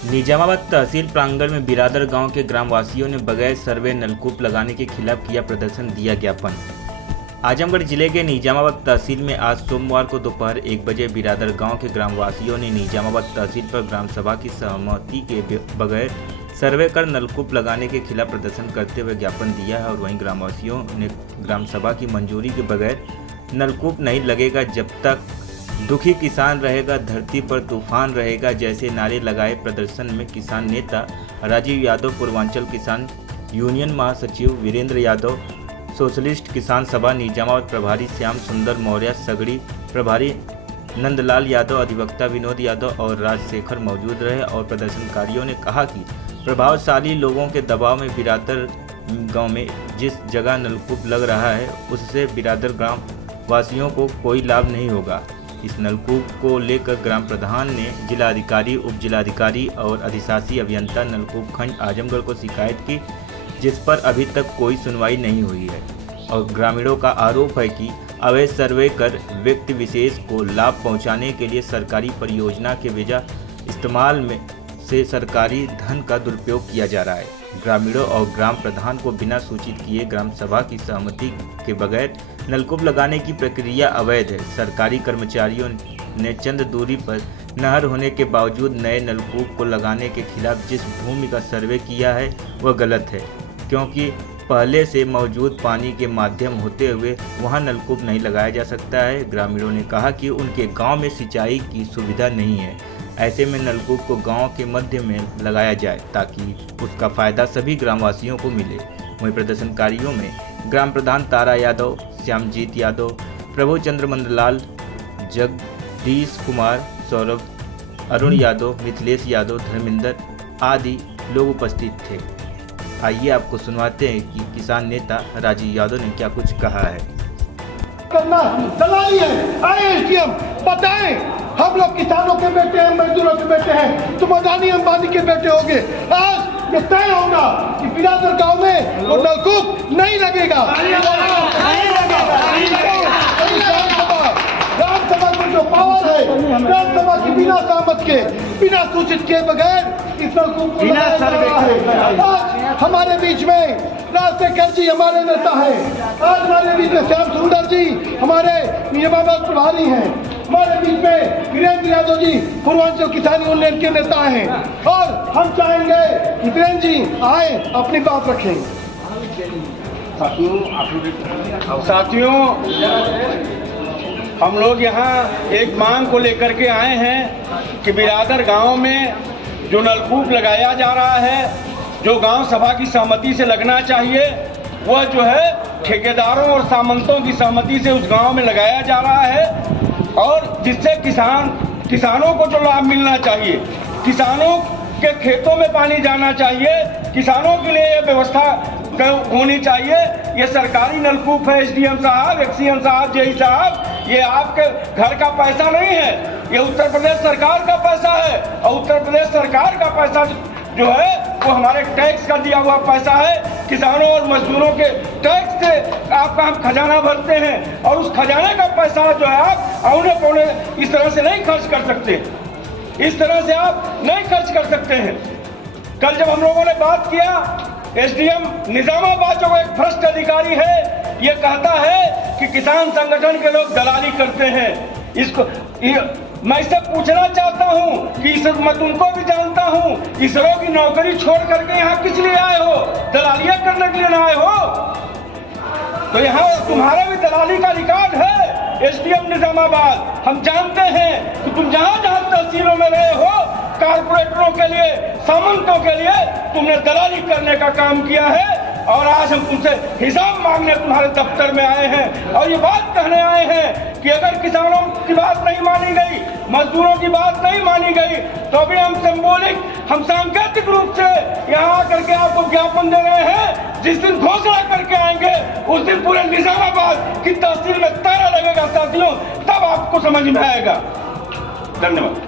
निजामाबाद तहसील प्रांगण में बिरादर गांव के ग्रामवासियों ने बगैर सर्वे नलकूप लगाने के खिलाफ किया प्रदर्शन, दिया ज्ञापन। आजमगढ़ जिले के निजामाबाद तहसील में आज सोमवार को दोपहर 1 बजे बिरादर गांव के ग्रामवासियों ने निजामाबाद तहसील पर ग्राम सभा की सहमति के बगैर सर्वे कर नलकूप लगाने के खिलाफ प्रदर्शन करते हुए ज्ञापन दिया है। और वहीं ग्रामवासियों ने ग्राम सभा की मंजूरी के बगैर नलकूप नहीं लगेगा जब तक दुखी किसान रहेगा, धरती पर तूफान रहेगा जैसे नारे लगाए। प्रदर्शन में किसान नेता राजीव यादव, पूर्वांचल किसान यूनियन महासचिव वीरेंद्र यादव, सोशलिस्ट किसान सभा निजामाबाद प्रभारी श्याम सुंदर मौर्य, सगड़ी प्रभारी नंदलाल यादव, अधिवक्ता विनोद यादव और राजशेखर मौजूद रहे। और प्रदर्शनकारियों ने कहा कि प्रभावशाली लोगों के दबाव में बिरादर गांव में जिस जगह नलकूप लग रहा है उससे बिरादर ग्राम वासियों को कोई लाभ नहीं होगा। इस नलकूप को लेकर ग्राम प्रधान ने जिलाधिकारी, उप जिलाधिकारी और अधिशासी अभियंता नलकूप खंड आजमगढ़ को शिकायत की, जिस पर अभी तक कोई सुनवाई नहीं हुई है। और ग्रामीणों का आरोप है कि अवैध सर्वे कर व्यक्ति विशेष को लाभ पहुंचाने के लिए सरकारी परियोजना के बेजा इस्तेमाल में से सरकारी धन का दुरुपयोग किया जा रहा है। ग्रामीणों और ग्राम प्रधान को बिना सूचित किए ग्राम सभा की सहमति के बगैर नलकूप लगाने की प्रक्रिया अवैध है। सरकारी कर्मचारियों ने चंद दूरी पर नहर होने के बावजूद नए नलकूप को लगाने के खिलाफ जिस भूमि का सर्वे किया है वह गलत है, क्योंकि पहले से मौजूद पानी के माध्यम होते हुए वहां नलकूप नहीं लगाया जा सकता है। ग्रामीणों ने कहा कि उनके गांव में सिंचाई की सुविधा नहीं है, ऐसे में नलकूप को गांव के मध्य में लगाया जाए ताकि उसका फायदा सभी ग्रामवासियों को मिले। वहीं प्रदर्शनकारियों में ग्राम प्रधान तारा यादव, श्यामजीत यादव, प्रभुचंद्र मंदलाल, जगदीश कुमार, सौरभ, अरुण यादव, मिथिलेश यादव, धर्मेंद्र आदि लोग उपस्थित थे। आइए आपको सुनवाते हैं कि किसान नेता राजीव यादव ने क्या कुछ कहा है। करना दलाली है। एसडीएम बताएं, हम लोग किसानों के बेटे हैं, मजदूरों के बेटे हैं, तुम अदानी अंबानी के बेटे होगे। आज ये तय होगा कि बिरादर गांव में वो नलकूप नहीं लगेगा। ग्राम सभा में जो पावर है, ग्राम सभा की बिना सहमत के, बिना सूचित के बगैर इस नलकूप को लगाया जा रहा है। आज हमारे बीच में राजशेखर जी हमारे नेता हैं, आज हमारे बीच में श्याम सुंदर जी हमारे निजामाबाद प्रभारी हैं, हमारे बीच में वीरेंद्र यादव जी पूर्वांचल किसान यूनियन के नेता हैं। और हम चाहेंगे कि वीरेंद्र जी आए, अपनी बात रखें। साथियों, हम लोग यहाँ एक मांग को लेकर के आए हैं कि बिरादर गांव में जो नलकूप लगाया जा रहा है, जो गांव सभा की सहमति से लगना चाहिए, वह जो है ठेकेदारों और सामंतों की सहमति से उस गांव में लगाया जा रहा है। और जिससे किसानों को जो लाभ मिलना चाहिए, किसानों के खेतों में पानी जाना चाहिए, किसानों के लिए यह व्यवस्था होनी चाहिए। ये सरकारी नलकूप है। एसडीएम साहब, एक्सीएम साहब, जेई साहब, ये आपके घर का पैसा नहीं है, ये उत्तर प्रदेश सरकार का पैसा है। और उत्तर प्रदेश सरकार का पैसा जो है वो हमारे टैक्स का दिया हुआ पैसा है। किसानों और मजदूरों के टैक्स से आपका हम खजाना भरते हैं, और उस खजाने का पैसा जो है आप औने पौने इस तरह से नहीं खर्च कर सकते, इस तरह से आप नहीं खर्च कर सकते हैं। कल जब हम लोगों ने बात किया, एसडीएम निजामाबाद जो एक भ्रष्ट अधिकारी है, ये कहता है कि किसान संगठन के लोग दलाली करते हैं। इसको मैं इससे पूछना चाहता हूं कि मैं तुमको भी जानता हूं, इसरो की नौकरी छोड़ करके यहाँ किस लिए आए हो? दलालियां करने के लिए ना आए हो? तो यहाँ तुम्हारा भी दलाली का रिकॉर्ड है। एसडीएम निजामाबाद, हम जानते हैं कि तुम जहाँ जहाँ तहसीलों में रहे हो, कारपोरेटरों के लिए, सामंतों के लिए तुमने दलाली करने का काम किया है। और आज हम तुमसे हिसाब मांगने तुम्हारे दफ्तर में आए हैं और ये बात कहने आए हैं कि अगर किसानों की बात नहीं मानी गई, मजदूरों की बात नहीं मानी गई, तो अभी हम सिंबॉलिक, हम सांकेतिक रूप से यहाँ आकर के आपको ज्ञापन दे रहे हैं। जिस दिन घोषणा करके आएंगे उस दिन पूरे निजामाबाद की तहसील में ताला लगेगा साथियों, तब आपको समझ में आएगा। धन्यवाद।